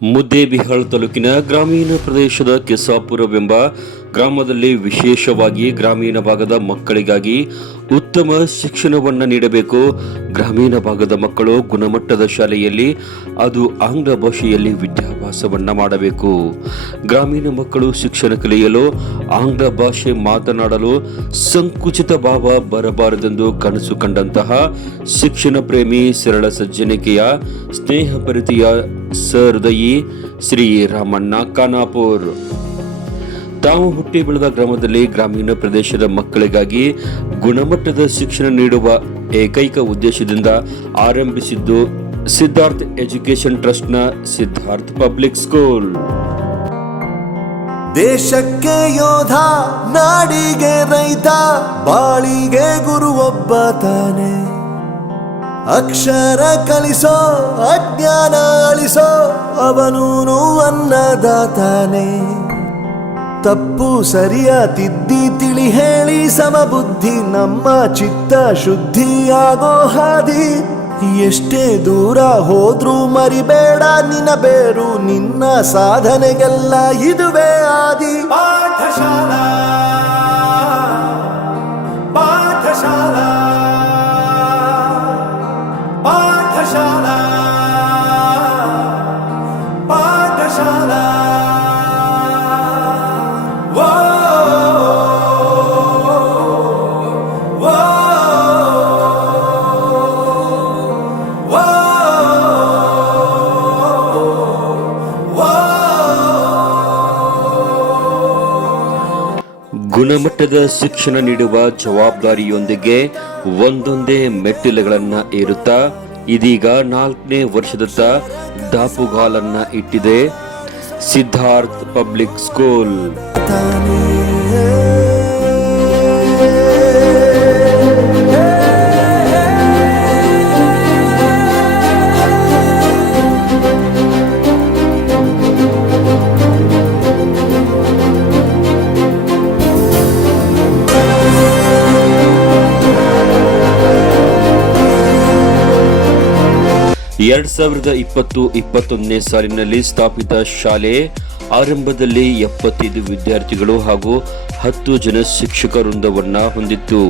ಮುದ್ದೇಬಿಹಾಳ್ ತಾಲೂಕಿನ ಗ್ರಾಮೀಣ ಪ್ರದೇಶದ ಕೆಸಾಪುರವೆಂಬ ಗ್ರಾಮದಲ್ಲಿ ವಿಶೇಷವಾಗಿ ಗ್ರಾಮೀಣ ಭಾಗದ ಮಕ್ಕಳಿಗಾಗಿ ಉತ್ತಮ ಶಿಕ್ಷಣವನ್ನು ನೀಡಬೇಕು. ಗ್ರಾಮೀಣ ಭಾಗದ ಮಕ್ಕಳು ಗುಣಮಟ್ಟದ ಶಾಲೆಯಲ್ಲಿ, ಅದು ಆಂಗ್ಲ ಭಾಷೆಯಲ್ಲಿ ವಿದ್ಯಾಭ್ಯಾಸವನ್ನ ಮಾಡಬೇಕು. ಗ್ರಾಮೀಣ ಮಕ್ಕಳು ಶಿಕ್ಷಣ ಕಲಿಯಲು, ಆಂಗ್ಲ ಭಾಷೆ ಮಾತನಾಡಲು ಸಂಕುಚಿತ ಭಾವ ಬರಬಾರದೆಂದು ಕನಸು ಕಂಡಂತಹ ಶಿಕ್ಷಣ ಪ್ರೇಮಿ, ಸರಳ ಸಜ್ಜನಿಕೆಯ, ಸ್ನೇಹಪರಿತೆಯ ಸಹೃದಯಿ ಶ್ರೀ ರಾಮಣ್ಣ ಖಾನಾಪುರ್ ತಾವು ಹುಟ್ಟಿ ಬೆಳೆದ ಗ್ರಾಮದಲ್ಲಿ ಗ್ರಾಮೀಣ ಪ್ರದೇಶದ ಮಕ್ಕಳಿಗಾಗಿ ಗುಣಮಟ್ಟದ ಶಿಕ್ಷಣ ನೀಡುವ ಏಕೈಕ ಉದ್ದೇಶದಿಂದ ಆರಂಭಿಸಿದ್ದು ಸಿದ್ಧಾರ್ಥ್ ಎಜುಕೇಶನ್ ಟ್ರಸ್ಟ್ನ ಸಿದ್ಧಾರ್ಥ್ ಪಬ್ಲಿಕ್ ಸ್ಕೂಲ್. ದೇಶಕ್ಕೆ ಯೋಧ, ನಾಡಿಗೆ ರೈತ, ಬಾಳಿಗೆ ಗುರು ಒಬ್ಬ ತಾನೆ. ಅಕ್ಷರ ಕಲಿಸೋ, ಅಜ್ಞಾನ ಅಳಿಸೋ, ಅವನೂನು ಅನ್ನದಾತಾನೆ. ತಪ್ಪು ಸರಿಯ ತಿದ್ದಿ ತಿಳಿ ಹೇಳಿ ಸಮಬುದ್ಧಿ ನಮ್ಮ ಚಿತ್ತ ಶುದ್ಧಿಯಾಗೋ ಹಾದಿ. ಎಷ್ಟೇ ದೂರ ಹೋದ್ರೂ ಮರಿಬೇಡ ನಿನ್ನ ಬೇರು, ನಿನ್ನ ಸಾಧನೆಗೆಲ್ಲ ಇದುವೇ ಆದಿ. ಪಾಠಶಾಲಾ ಪಾಠಶಾಲಾ ಪಾಠಶಾಲಾ ಪಾಠಶಾಲಾ. ಗುಣಮಟ್ಟದ ಶಿಕ್ಷಣ ನೀಡುವ ಜವಾಬ್ದಾರಿಯೊಂದಿಗೆ ಒಂದೊಂದೇ ಮೆಟ್ಟಿಲುಗಳನ್ನ ಏರುತ್ತಾ ಇದೀಗ 4ನೇ ವರ್ಷದತ್ತ ದಾಪುಗಾಲನ್ನ ಇಟ್ಟಿದೆ ಸಿದ್ಧಾರ್ಥ್ ಪಬ್ಲಿಕ್ ಸ್ಕೂಲ್. 2020-21ನೇ ಸಾಲಿನಲ್ಲಿ ಸ್ಥಾಪಿತ ಶಾಲೆ ಆರಂಭದಲ್ಲಿ 75 ವಿದ್ಯಾರ್ಥಿಗಳು ಹಾಗೂ 10 ಜನ ಶಿಕ್ಷಕ ವೃಂದವನ್ನ ಹೊಂದಿತ್ತು.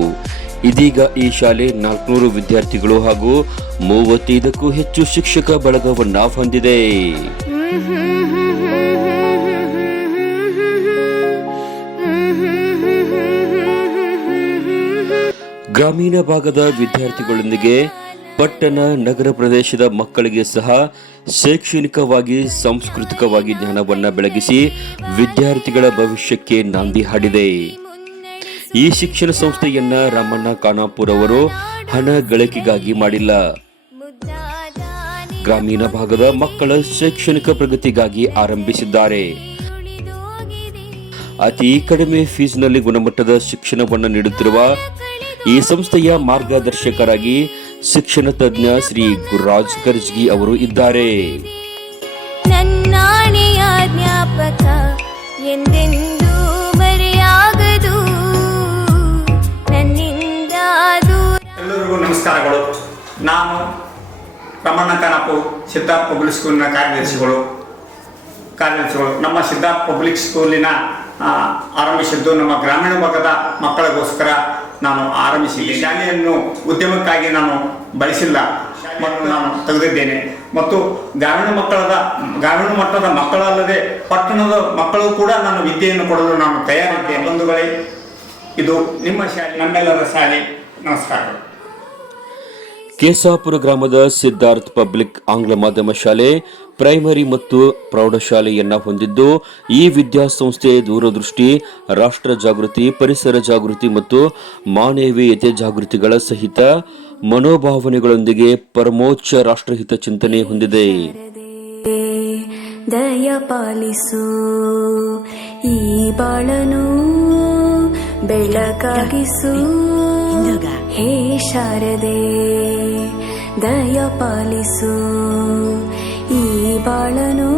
ಇದೀಗ ಈ ಶಾಲೆ 400 ವಿದ್ಯಾರ್ಥಿಗಳು ಹಾಗೂ 35ಕ್ಕೂ ಹೆಚ್ಚು ಶಿಕ್ಷಕ ಬಳಗವನ್ನ ಹೊಂದಿದೆ. ಗ್ರಾಮೀಣ ಭಾಗದ ವಿದ್ಯಾರ್ಥಿಗಳೊಂದಿಗೆ ಪಟ್ಟಣ ನಗರ ಪ್ರದೇಶದ ಮಕ್ಕಳಿಗೆ ಸಹ ಶೈಕ್ಷಣಿಕವಾಗಿ, ಸಾಂಸ್ಕೃತಿಕವಾಗಿ ಜ್ಞಾನವನ್ನ ಬೆಳಗಿಸಿ ವಿದ್ಯಾರ್ಥಿಗಳ ಭವಿಷ್ಯಕ್ಕೆ ನಾಂದಿ ಹಾಡಿದೆ. ಈ ಶಿಕ್ಷಣ ಸಂಸ್ಥೆಯನ್ನ ರಾಮಣ್ಣ ಖಾನಾಪುರ್ ಅವರು ಹಣ ಗಳಿಕೆಗಾಗಿ ಮಾಡಿಲ್ಲ. ಗ್ರಾಮೀಣ ಭಾಗದ ಮಕ್ಕಳ ಶೈಕ್ಷಣಿಕ ಪ್ರಗತಿಗಾಗಿ ಆರಂಭಿಸಿದ್ದಾರೆ. ಅತಿ ಕಡಿಮೆ ಫೀಸ್ನಲ್ಲಿ ಗುಣಮಟ್ಟದ ಶಿಕ್ಷಣವನ್ನು ನೀಡುತ್ತಿರುವ ಈ ಸಂಸ್ಥೆಯ ಮಾರ್ಗದರ್ಶಕರಾಗಿ ಶಿಕ್ಷಣ ತಜ್ಞ ಶ್ರೀ ಗುರುರಾಜ್ ಕರ್ಜ್ಗಿ ಅವರು ಇದ್ದಾರೆ. ನನ್ನಾಣೆಯ ಜ್ಞಾಪಕ ಎಂದೆಂದೂ ಮರೆಯಾಗದು ನನ್ನಿಂದ. ಎಲ್ಲರಿಗೂ ನಮಸ್ಕಾರಗಳು. ನಾನು ರಾಮಣ್ಣ ಖಾನಾಪುರ್ ಸಿದ್ಧಾರ್ಥ್ ಪಬ್ಲಿಕ್ ಸ್ಕೂಲಿನ ಕಾರ್ಯದರ್ಶಿಗಳು. ನಮ್ಮ ಸಿದ್ಧಾರ್ಥ್ ಪಬ್ಲಿಕ್ ಸ್ಕೂಲಿನ ಆರಂಭಿಸಿದ್ದು ನಮ್ಮ ಗ್ರಾಮೀಣ ಭಾಗದ ಮಕ್ಕಳಿಗೋಸ್ಕರ ನಾನು ಆರಂಭಿಸಿದ್ದೆ. ಶಾಲೆಯನ್ನು ಉದ್ಯಮಕ್ಕಾಗಿ ನಾನು ಬಳಸಿಲ್ಲ ಮತ್ತು ನಾನು ತೆಗೆದಿದ್ದೇನೆ. ಮತ್ತು ಗ್ರಾಮೀಣ ಮಟ್ಟದ ಮಕ್ಕಳಲ್ಲದೆ ಪಟ್ಟಣದ ಮಕ್ಕಳು ಕೂಡ ನಾನು ವಿದ್ಯೆಯನ್ನು ಕೊಡಲು ನಾನು ತಯಾರಿದ್ದೇನೆ. ಬಂಧುಗಳೇ, ಇದು ನಿಮ್ಮ ಶಾಲೆ, ನಮ್ಮೆಲ್ಲರ ಶಾಲೆ. ನಮಸ್ಕಾರಗಳು. ಕೆಸಾಪುರ ಗ್ರಾಮದ ಸಿದ್ಧಾರ್ಥ್ ಪಬ್ಲಿಕ್ ಆಂಗ್ಲ ಮಾಧ್ಯಮ ಶಾಲೆ ಪ್ರೈಮರಿ ಮತ್ತು ಪ್ರೌಢಶಾಲೆಯನ್ನ ಹೊಂದಿದ್ದು, ಈ ವಿದ್ಯಾಸಂಸ್ಥೆ ದೂರದೃಷ್ಟಿ, ರಾಷ್ಟ್ರ ಜಾಗೃತಿ, ಪರಿಸರ ಜಾಗೃತಿ ಮತ್ತು ಮಾನವೀಯತೆ ಜಾಗೃತಿಗಳ ಸಹಿತ ಮನೋಭಾವನೆಗಳೊಂದಿಗೆ ಪರಮೋಚ್ಚ ರಾಷ್ಟ್ರಹಿತ ಚಿಂತನೆ ಹೊಂದಿದೆ. ದಯ ಪಾಲಿಸು ಈ ಬಾಳನು, ಬೆಳಕಾಗಿಸು ಹೇ ಶಾರದೆ. ದಯ ಪಾಲಿಸು ಈ ಬಾಳನು,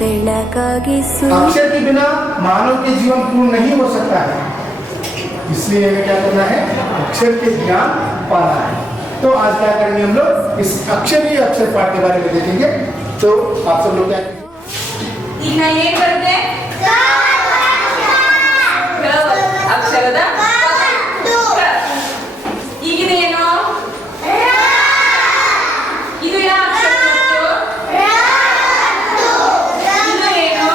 ಬೆಳಕಾಗಿಸು. अक्षर के बिना मानव के जीवन पूर्ण नहीं हो सकता है, इसलिए हमें क्या करना है, अक्षर के ज्ञान पाना है. तो आज क्या करेंगे हम लोग, इस अक्षर पाठ के बारे में देखेंगे. तो आप सब लोग क्या ಈಗ ಏನ್ ಬರುತ್ತೆ ಅಕ್ಷರದ ಈಗಿನ ಏನು ಇದು ಯಾವ ಅಕ್ಷರ ಇದು ಏನು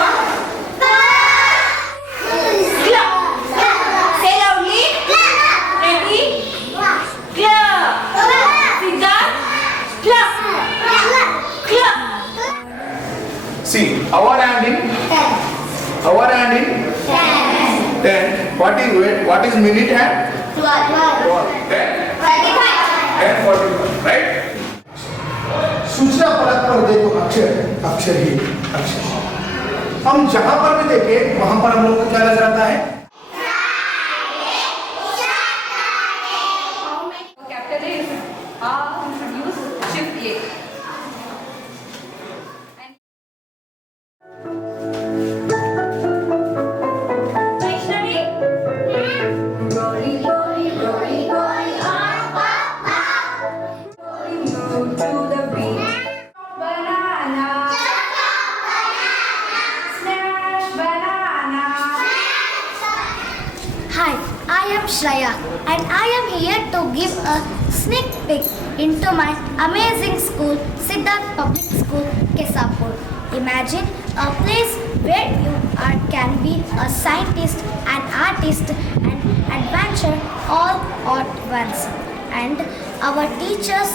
Say loudly. Ready? Clear. Siddharth. Clear. Clear. See, our hand in 10. What is minute hand? 10. 10:41, right? सूचना फलक पर देखो अक्षर ही अक्षर। हम जहां पर भी देखें वहां पर हम लोग को क्या नजर आता है? Capital A introduce shift A. Vaishnavi? Rolly, rolly, rolly, rolly, rolling move to the beat. Banana. Smash banana. Hi, I am Shreya and I am here to give a sneak peek into my amazing school, Siddharth Public School, Kesapur. Imagine a place where you can be a scientist, an artist and adventure all at once. And our teachers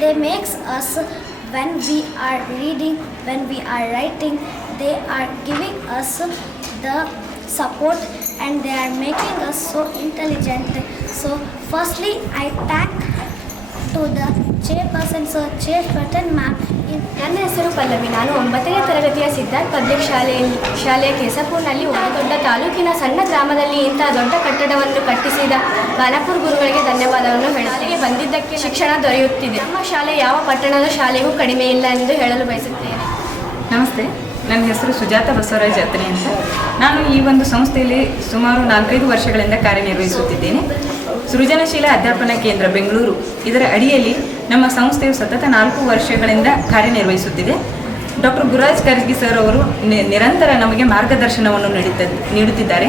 they makes us when we are reading, when we are writing, they are giving us the support and they are making us so intelligent. So firstly I thank to the chairperson, so chairperson ma'am. ನನ್ನ ಹೆಸರು ಪಲ್ಲವಿ. ನಾನು 9ನೇ ತರಗತಿಯ Siddharth public ಶಾಲೆಯ ಕೆಸಪುರ್ನಲ್ಲಿ ಒಂದು ದೊಡ್ಡ ತಾಲೂಕಿನ ಸಣ್ಣ ಗ್ರಾಮದಲ್ಲಿ ಇಂತಹ ದೊಡ್ಡ ಕಟ್ಟಡವನ್ನು ಕಟ್ಟಿಸಿದ ಖಾನಾಪುರ್ ಗುರುಗಳಿಗೆ ಧನ್ಯವಾದವನ್ನು ಹೇಳುತ್ತೇನೆ. ಬಂದಿದ್ದಕ್ಕೆ ಶಿಕ್ಷಣ ದೊರೆಯುತ್ತಿದೆ. ನಮ್ಮ ಶಾಲೆ ಯಾವ ಪಟ್ಟಣದ ಶಾಲೆಗೂ ಕಡಿಮೆ ಇಲ್ಲ ಎಂದು ಹೇಳಲು ಬಯಸುತ್ತೇನೆ. ನಮಸ್ತೆ, ನನ್ನ ಹೆಸರು ಸುಜಾತ ಬಸವರಾಜ್ ಅತ್ತನೆ ಅಂತ. ನಾನು ಈ ಒಂದು ಸಂಸ್ಥೆಯಲ್ಲಿ ಸುಮಾರು 4-5 ವರ್ಷಗಳಿಂದ ಕಾರ್ಯನಿರ್ವಹಿಸುತ್ತಿದ್ದೇನೆ. ಸೃಜನಶೀಲ ಅಧ್ಯಾಪನ ಕೇಂದ್ರ ಬೆಂಗಳೂರು ಇದರ ಅಡಿಯಲ್ಲಿ ನಮ್ಮ ಸಂಸ್ಥೆಯು ಸತತ 4 ವರ್ಷಗಳಿಂದ ಕಾರ್ಯನಿರ್ವಹಿಸುತ್ತಿದೆ. ಡಾಕ್ಟರ್ ಗುರುರಾಜ್ ಕರ್ಗಿ ಸರ್ ಅವರು ನಿರಂತರ ನಮಗೆ ಮಾರ್ಗದರ್ಶನವನ್ನು ನೀಡುತ್ತಿದ್ದಾರೆ.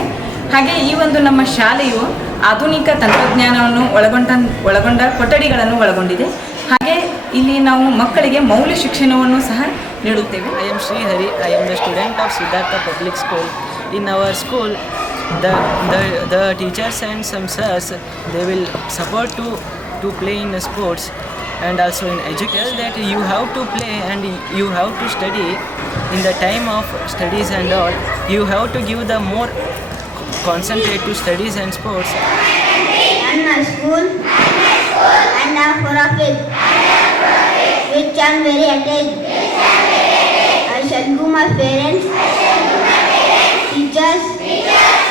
ಹಾಗೆ ಈ ಒಂದು ನಮ್ಮ ಶಾಲೆಯು ಆಧುನಿಕ ತಂತ್ರಜ್ಞಾನವನ್ನು ಒಳಗೊಂಡ ಕೊಠಡಿಗಳನ್ನು ಒಳಗೊಂಡಿದೆ. ಹಾಗೆ ಇಲ್ಲಿ ನಾವು ಮಕ್ಕಳಿಗೆ ಮೌಲ್ಯ ಶಿಕ್ಷಣವನ್ನು ಸಹ ನೀಡುತ್ತೇವೆ. I am Sri Hari. I am the student of Siddhartha Public School. In our school, the teachers and some sirs, they will support to play in sports and also in education. That you have to play and you have to study in the time of studies and all. You have to give the more concentrate to studies and sports. And my school and I'm for of it, which I'm very attached. I shall do my parents, teachers,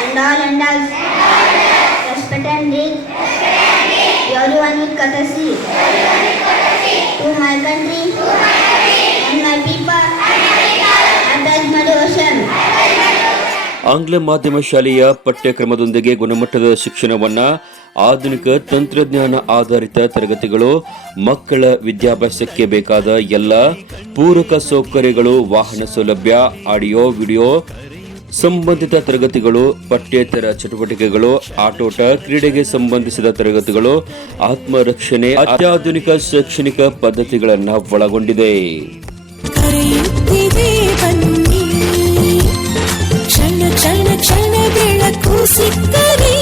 and all elders. Respect and read everyone with courtesy. To my country and my people, attach my devotion. ಆಂಗ್ಲ ಮಾಧ್ಯಮ ಶಾಲೆಯ ಪಠ್ಯಕ್ರಮದೊಂದಿಗೆ ಗುಣಮಟ್ಟದ ಶಿಕ್ಷಣವನ್ನ ಆಧುನಿಕ ತಂತ್ರಜ್ಞಾನ ಆಧಾರಿತ ತರಗತಿಗಳು, ಮಕ್ಕಳ ವಿದ್ಯಾಭ್ಯಾಸಕ್ಕೆ ಬೇಕಾದ ಎಲ್ಲ ಪೂರಕ ಸೌಕರ್ಯಗಳು, ವಾಹನ ಸೌಲಭ್ಯ, ಆಡಿಯೋ ವಿಡಿಯೋ ಸಂಬಂಧಿತ ತರಗತಿಗಳು, ಪಠ್ಯೇತರ ಚಟುವಟಿಕೆಗಳು, ಆಟೋಟ, ಕ್ರೀಡೆಗೆ ಸಂಬಂಧಿಸಿದ ತರಗತಿಗಳು, ಆತ್ಮರಕ್ಷಣೆ, ಅತ್ಯಾಧುನಿಕ ಶೈಕ್ಷಣಿಕ ಪದ್ಧತಿಗಳನ್ನು ಒಳಗೊಂಡಿದೆ. ಕ್ಷಣ ಕ್ಷಣ ಬೆಳಕು ಸಿಕ್ಕರೆ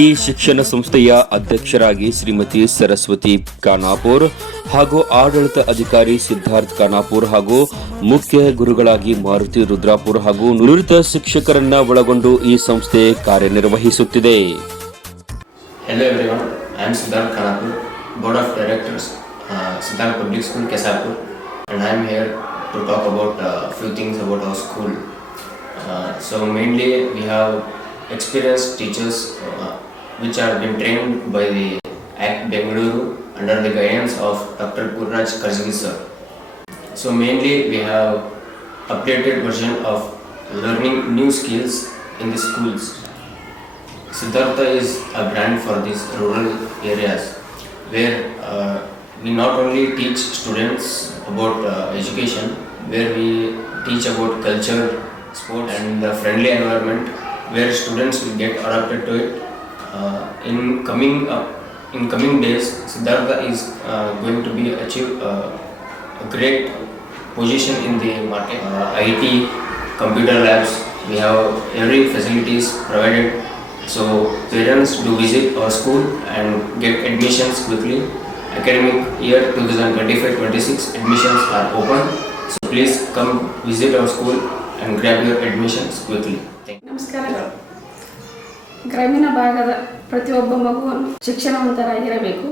ಈ ಶಿಕ್ಷಣ ಸಂಸ್ಥೆಯ ಅಧ್ಯಕ್ಷರಾಗಿ ಶ್ರೀಮತಿ ಸರಸ್ವತಿ ಖಾನಾಪುರ್ ಹಾಗೂ ಆಡಳಿತ ಅಧಿಕಾರಿ ಸಿದ್ಧಾರ್ಥ್ ಖಾನಾಪುರ್ ಹಾಗೂ ಮುಖ್ಯ ಗುರುಗಳಾಗಿ ಮಾರುತಿ ರುದ್ರಾಪುರ್ ಹಾಗೂ ನುರಿತ ಶಿಕ್ಷಕರನ್ನ ಒಳಗೊಂಡು ಈ ಸಂಸ್ಥೆ ಕಾರ್ಯನಿರ್ವಹಿಸುತ್ತಿದೆ. Hello everyone, I am Siddharth Khanapur, Board of Directors, Siddharth Public School, Kesapur, and I am here to talk about a few things about our school. So mainly we have experienced teachers which are been trained by the ACT Bengaluru under the guidance of Dr. Purnaj Karjagi sir. So mainly we have updated version of learning new skills in the schools. Siddhartha is a brand for these rural areas where we not only teach students about education, where we teach about culture, sport and the friendly environment where students will get adapted to it. In coming days, Siddhartha is going to be achieve a great position in the market. IT, computer labs, we have every facilities provided. So parents do visit our school and get admissions quickly. Academic year 2025-26 admissions are open. So please come visit our school and grab your admissions quickly. Thank you. ನಮಸ್ಕಾರಗಳು. ಗ್ರಾಮೀಣ ಭಾಗದ ಪ್ರತಿಯೊಬ್ಬ ಮಗುವನ್ನು ಶಿಕ್ಷಣವಂತರಾಗಿರಬೇಕು.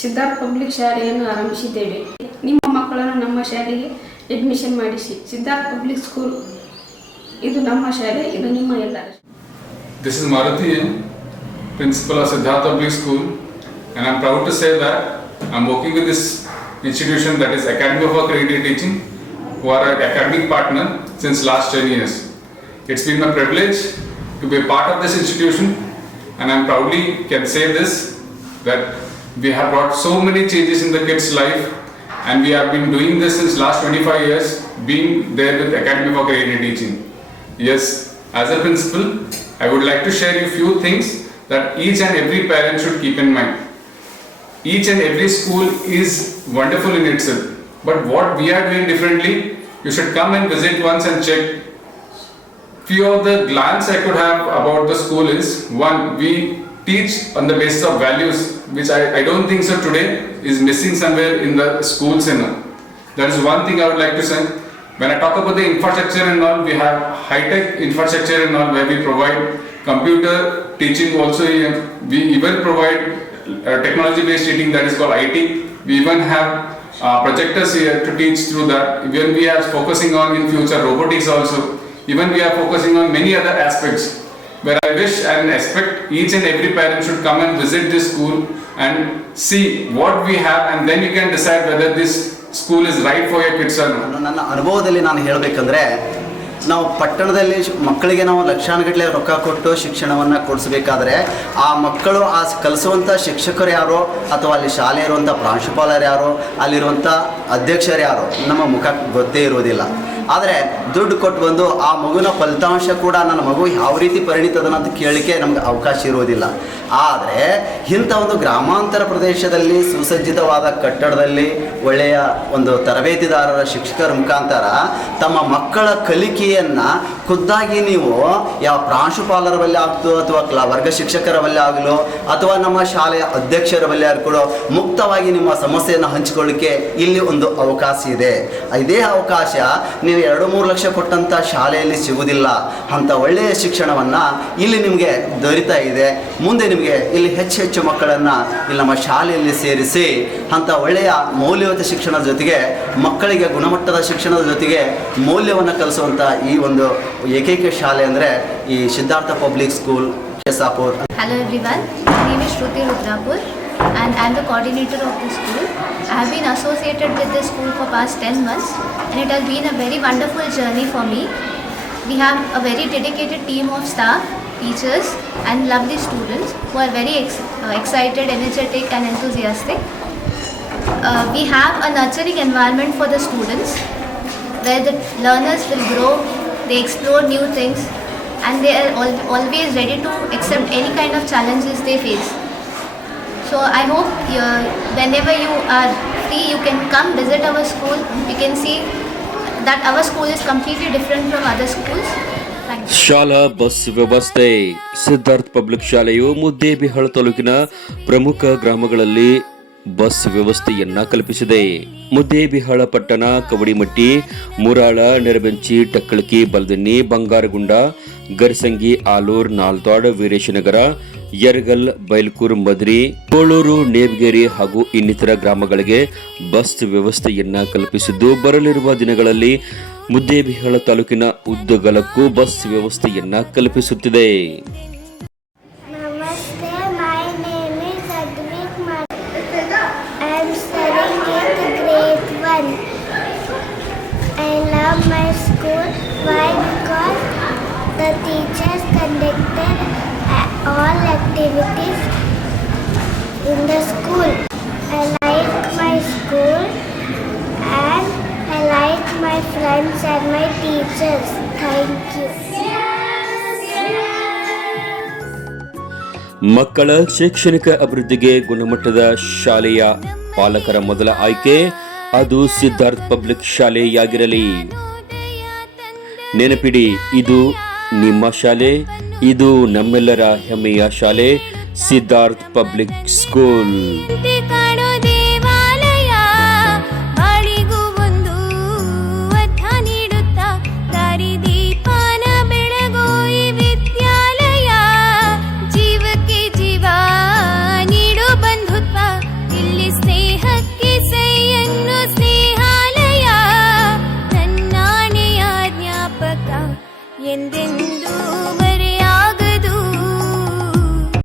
Siddhartha public ಶಾಲೆಯನ್ನು ಆರಂಭಿಸಿದ್ದೇವೆ. ನಿಮ್ಮ ಮಕ್ಕಳನ್ನು ನಮ್ಮ ಶಾಲೆಗೆ ಅಡ್ಮಿಷನ್ ಮಾಡಿಸಿ. ಸಿದ್ಧಾರ್ಥ ಪಬ್ಲಿಕ್ ಸ್ಕೂಲ್ ಇದು ನಮ್ಮ ಶಾಲೆ, ಇದು ನಿಮ್ಮ ಎಲ್ಲರ. This is Maruti, principal of Siddhartha Public School, and I'm proud to say that I'm working with this institution, that is Academy of Creative Teaching, who are an academic partner since last 10 years. It's been my privilege to be a part of this institution, and I'm proudly can say this, that we have brought so many changes in the kids' life, and we have been doing this since last 25 years, being there with Academy of Creative Teaching. Yes, as a principal, I would like to share you few things that each and every parent should keep in mind. Each and every school is wonderful in itself, but what we are doing differently, you should come and visit once and check. Few of the glance I could have about the school is, one, we teach on the basis of values, which I don't think so today is missing somewhere in the schools. That is one thing I would like to say. When I talk about the infrastructure and all, we have high-tech infrastructure and all, where we provide computer teaching also. We even provide technology-based teaching, that is called IT. We even have projectors here to teach through that. Even we are focusing on in future robotics also. Even we are focusing on many other aspects, where I wish and expect each and every parent should come and visit this school and see what we have, and then you can decide whether this school is right for your kids or not. ನನ್ನ ಅನುಭವದಲ್ಲಿ ನಾನು ಹೇಳಬೇಕಂದ್ರೆ, ನಾವು ಪಟ್ಟಣದಲ್ಲಿ ಮಕ್ಕಳಿಗೆ ನಾವು ಲಕ್ಷಾನುಗಟ್ಟಲೆ ರೊಕ್ಕ ಕೊಟ್ಟು ಶಿಕ್ಷಣವನ್ನು ಕೊಡಿಸಬೇಕಾದ್ರೆ ಆ ಮಕ್ಕಳು ಆ ಕಲಿಸುವಂಥ ಶಿಕ್ಷಕರು ಯಾರೋ ಅಥವಾ ಅಲ್ಲಿ ಶಾಲೆ ಇರುವಂಥ ಪ್ರಾಂಶುಪಾಲರು ಯಾರೋ ಅಲ್ಲಿರುವಂಥ ಅಧ್ಯಕ್ಷರು ಯಾರೋ ನಮ್ಮ ಮುಖ ಗೊತ್ತೇ ಇರುವುದಿಲ್ಲ. ಆದರೆ ದುಡ್ಡು ಕೊಟ್ಟು ಬಂದು ಆ ಮಗುವಿನ ಫಲಿತಾಂಶ ಕೂಡ ನನ್ನ ಮಗು ಯಾವ ರೀತಿ ಪರಿಣಿತದನ ಅಂತ ಕೇಳಲಿಕ್ಕೆ ನಮಗೆ ಅವಕಾಶ ಇರುವುದಿಲ್ಲ. ಆದರೆ ಇಂಥ ಒಂದು ಗ್ರಾಮಾಂತರ ಪ್ರದೇಶದಲ್ಲಿ ಸುಸಜ್ಜಿತವಾದ ಕಟ್ಟಡದಲ್ಲಿ ಒಳ್ಳೆಯ ಒಂದು ತರಬೇತಿದಾರರ ಶಿಕ್ಷಕರ ಮುಖಾಂತರ ತಮ್ಮ ಮಕ್ಕಳ ಕಲಿಕೆಯನ್ನು ಖುದ್ದಾಗಿ ನೀವು ಯಾವ ಪ್ರಾಂಶುಪಾಲರ ಬಳಿ ಆಗ್ತೋ ಅಥವಾ ವರ್ಗ ಶಿಕ್ಷಕರ ಬಳಿ ಆಗಲೋ ಅಥವಾ ನಮ್ಮ ಶಾಲೆಯ ಅಧ್ಯಕ್ಷರ ಬಳಿ ಕೂಡ ಮುಕ್ತವಾಗಿ ನಿಮ್ಮ ಸಮಸ್ಯೆಯನ್ನು ಹಂಚಿಕೊಳ್ಳಿಕ್ಕೆ ಇಲ್ಲಿ ಒಂದು ಅವಕಾಶ ಇದೆ. ಇದೇ ಅವಕಾಶ ನೀವು 2-3 ಲಕ್ಷ ಕೊಟ್ಟಂಥ ಶಾಲೆಯಲ್ಲಿ ಸಿಗುವುದಿಲ್ಲ. ಅಂಥ ಒಳ್ಳೆಯ ಶಿಕ್ಷಣವನ್ನು ಇಲ್ಲಿ ನಿಮಗೆ ದೊರೀತಾ ಇದೆ. ಮುಂದೆ ನಿಮಗೆ ಇಲ್ಲಿ ಹೆಚ್ಚು ಮಕ್ಕಳನ್ನು ಇಲ್ಲಿ ನಮ್ಮ ಶಾಲೆಯಲ್ಲಿ ಸೇರಿಸಿ ಅಂಥ ಒಳ್ಳೆಯ ಮೌಲ್ಯಯುತ ಶಿಕ್ಷಣದ ಜೊತೆಗೆ ಮಕ್ಕಳಿಗೆ ಗುಣಮಟ್ಟದ ಶಿಕ್ಷಣದ ಜೊತೆಗೆ ಮೌಲ್ಯವನ್ನು ಕಲಿಸುವಂಥ ಈ ಒಂದು ಏಕೈಕ ಶಾಲೆ ಅಂದರೆ ಈ Siddhartha public school Kesapur. Hello everyone, my name is Shruti Rudrapur and I am the coordinator of the school. I have been associated with this school for past 10 months and it has been a very wonderful journey for me. We have a very dedicated team of staff, teachers and lovely students who are very excited, energetic and enthusiastic. We have a nurturing environment for the students where the learners will grow, they explore new things and they are always ready to accept any kind of challenges they face. So I hope whenever you are free, you can come visit our school. You can see that our school is completely different from other schools. Thank you. ಶಾಲಾ bus ವ್ಯವಸ್ಥೆ. Siddhartha public ಶಾಲೆಯು ಮುದ್ದೇಬಿಹಾಳ ತಾಲೂಕಿನ ಪ್ರಮುಖ ಗ್ರಾಮಗಳಲ್ಲಿ bus ವ್ಯವಸ್ಥೆಯನ್ನ ಕಲ್ಪಿಸಿದೆ. ಮುದ್ದೇಬಿಹಾಳ ಪಟ್ಟಣ, ಕವಡಿಮಟ್ಟಿ, ಮುರಾಳ, ನೆರಬೆಂಚಿ, ಟಕ್ಕಳಕಿ, ಬಲ್ದನ್ನಿ, ಬಂಗಾರಗುಂಡ, ಗರ್ಸಂಗಿ, ಆಲೂರ್, ನಾಲ್ತಾಡ್, ವೀರೇಶನಗರ, ಯರಗಲ್, ಬೈಲ್ಕೂರ್, ಮದ್ರಿ, ಕೋಳೂರು, ನೇವಗೇರಿ ಹಾಗೂ ಇನ್ನಿತರ ಗ್ರಾಮಗಳಿಗೆ ಬಸ್ ವ್ಯವಸ್ಥೆಯನ್ನ ಕಲ್ಪಿಸಿದ್ದು, ಬರಲಿರುವ ದಿನಗಳಲ್ಲಿ ಮುದ್ದೇಬಿಹಾಳ ತಾಲೂಕಿನ ಉದ್ದಗಲಕ್ಕೂ ಬಸ್ ವ್ಯವಸ್ಥೆಯನ್ನ ಕಲ್ಪಿಸುತ್ತಿದೆ. ನಮಸ್ತೆ. school. Why? Because the teachers conducted all activities in the school. I like my school and I like my friends and my teachers. Thank you. ಮಕ್ಕಳ ಶೈಕ್ಷಣಿಕ ಅಭಿವೃದ್ಧಿಗೆ ಗುಣಮಟ್ಟದ ಶಾಲೆಯ ಪಾಲಕರ ಮೊದಲ ಆಯ್ಕೆ ಅದು ಸಿದ್ಧಾರ್ಥ್ ಪಬ್ಲಿಕ್ ಶಾಲೆಯಾಗಿರಲಿ. ನೆನಪಿಡಿ, ಇದು ನಿಮ್ಮ ಶಾಲೆ, ಇದು ನಮ್ಮೆಲ್ಲರ ಹೆಮ್ಮೆಯ ಶಾಲೆ, ಸಿದ್ಧಾರ್ಥ್ ಪಬ್ಲಿಕ್ ಸ್ಕೂಲ್. ಎಂದೆಂದೂ